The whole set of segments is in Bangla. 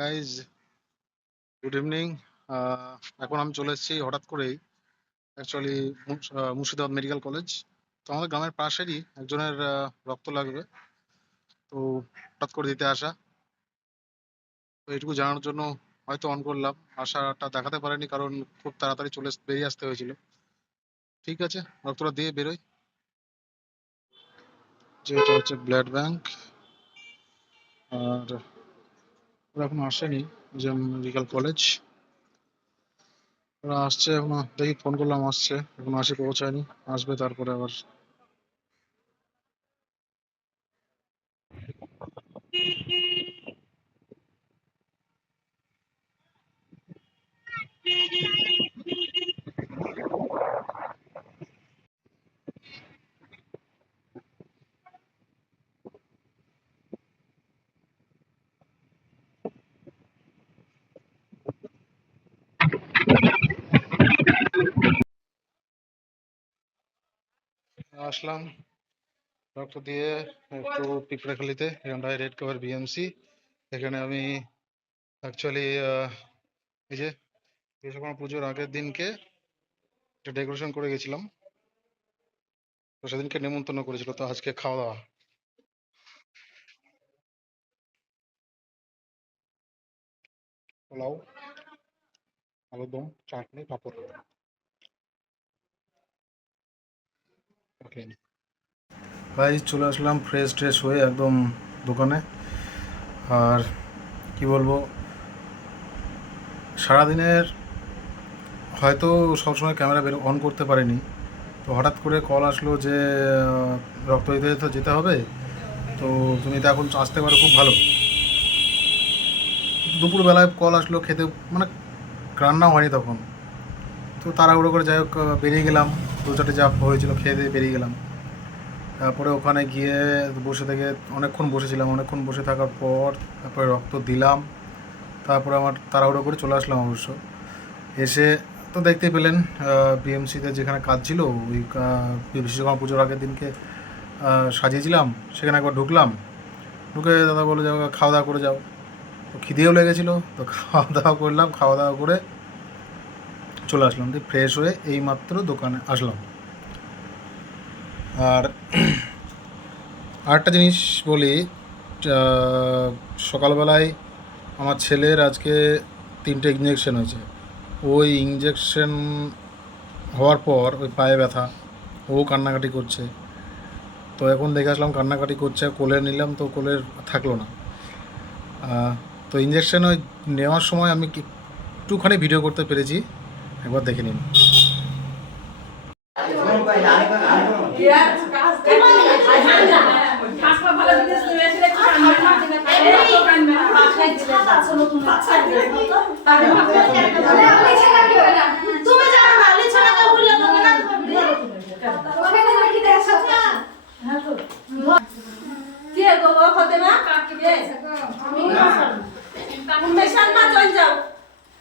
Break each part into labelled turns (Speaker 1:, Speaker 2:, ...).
Speaker 1: গাইজ গুড ইভিনিং এখন আমি চলে এসেছি হঠাৎ করেই অ্যাকচুয়ালি মুর্শিদাবাদ মেডিকেল কলেজ। তো আমাদের গ্রামের পাশেরই একজনের রক্ত লাগবে। তো হঠাৎ করে দিতে আসা। তো এটুকু জানানোর জন্য হয়তো অন করলাম। আশাটা দেখাতে পারেনি কারণ খুব তাড়াতাড়ি চলে বেরিয়ে আসতে হয়েছিল। ঠিক আছে, রক্তটা দিয়ে বেরোই। যেটা হচ্ছে ব্লাড ব্যাংক আর ওরা এখনও আসেনি যে মেডিকেল কলেজ ওরা আসছে এখনও, দেখি ফোন করলাম, আসছে। এখনও আসে, পৌঁছায়নি। আসবে তারপরে আবার আসলাম রক্ত দিয়ে একটু পিঁপড়াখালিতে এখানটায় রেড কভার বিএমসি এখানে আমি অ্যাকচুয়ালি এই যে বিশ্বকর্মা পুজোর আগের দিনকে একটা ডেকোরেশন করে গেছিলাম। তো সেদিনকে নেমন্তন্ন করেছিল, তো আজকে খাওয়া দাওয়া পোলাও আলুর দম চাটনি, পাঁপড়। ভাই, চলে আসলাম ফ্রেশ ট্রেশ হয়ে একদম দোকানে। আর কি বলব, সারাদিনের হয়তো সবসময় ক্যামেরা বের অন করতে পারিনি। তো হঠাৎ করে কল আসলো যে রক্ত দিতে যেতে হবে। তো তুমি তো এখন আসতে পারো, খুব ভালো। দুপুরবেলায় কল আসলো, খেতে মানে রান্না হয়নি তখন। তো তাড়াহুড়ো করে যাই হোক বেরিয়ে গেলাম। দু চারটে যা হয়েছিল, খেয়ে দিয়ে বেরিয়ে গেলাম। তারপরে ওখানে গিয়ে বসে থেকে অনেকক্ষণ বসেছিলাম। অনেকক্ষণ বসে থাকার পর তারপরে রক্ত দিলাম। তারপরে আমার তাড়াহুড়ো করে চলে আসলাম অবশ্য। এসে তো দেখতেই পেলেন বিএমসিতে যেখানে কাজ ছিল, ওই বিশ্বকর্মা পুজোর আগের দিনকে সাজিয়েছিলাম। সেখানে একবার ঢুকলাম। ঢুকে দাদা বলে যাও, খাওয়া দাওয়া করে যাও। তো খিদেও লেগেছিলো। তো খাওয়া দাওয়া করলাম। খাওয়া দাওয়া করে চলে আসলাম দিয়ে ফ্রেশ হয়ে এইমাত্র দোকানে আসলাম। আর আরেকটা জিনিস বলি সকালবেলায় আমার ছেলের আজকে তিনটে ইঞ্জেকশন হয়েছে। ওই ইঞ্জেকশন হওয়ার পর ওই পায়ে ব্যথা, ও কান্নাকাটি করছে। তো এখন দেখে আসলাম কান্নাকাটি করছে কোলে নিলাম তো কোলের থাকল না। তো ইঞ্জেকশন ওই নেওয়ার সময় আমি একটুখানি ভিডিও করতে পেরেছি। একবার দেখে নিন।
Speaker 2: কে গো ফতেমা কাকি রে আমি না চল যাও।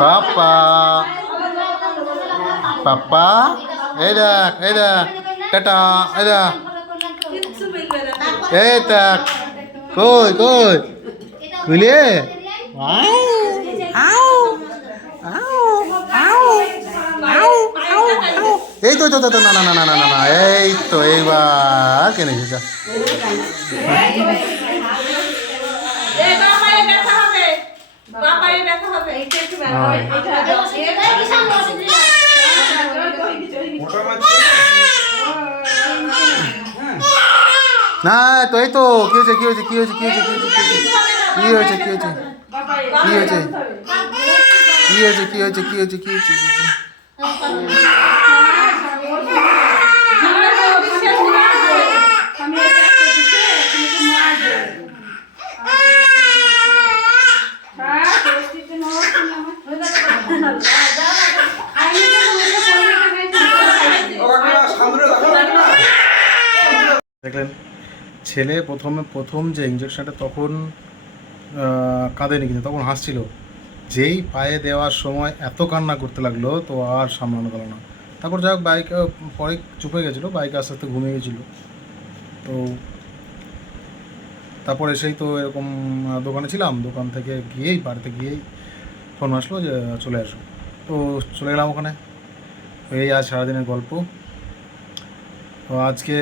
Speaker 1: পাপা। পাপা এই দেখ এই দেখ টাটা এই দেখ।
Speaker 2: কিচ্ছু মিলবে না।
Speaker 1: এই দেখ কই কই? এই তো তো না না না না না না এই তো এইবার কেনে না তো এই তো কি হয়েছে কি হয়েছে কি হয়েছে কি হয়েছে কি হয়েছে কি হয়েছে কি হয়েছে কি হয়েছে কি হয়েছে কি হয়েছে কি হয়েছে কি হয়েছে কি হয়েছে
Speaker 2: আমি
Speaker 1: দেখলেন, ছেলে প্রথমে, প্রথম যে ইঞ্জেকশনটা তখন কাঁদেনি কিন্তু, তখন হাসছিল। যেই পায়ে দেওয়ার সময় এত কান্না করতে লাগল, তো আর সামলানো গেল না। তারপর যাই হোক বাইক পরে চুপে গেছিল বাইক আস্তে আস্তে ঘুমিয়ে গেছিল। তো তারপর এসেই তো এরকম দোকানে ছিলাম। দোকান থেকে গিয়েই, বাড়িতে গিয়েই ফোন আসলো যে, চলে আসো। তো চলে গেলাম ওখানে। এই আজ সারাদিনের গল্প। তো আজকে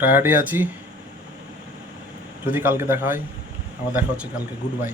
Speaker 1: টায়ার্ডই আছি। যদি কালকে দেখা হয় আবার দেখা হচ্ছে কালকে গুড বাই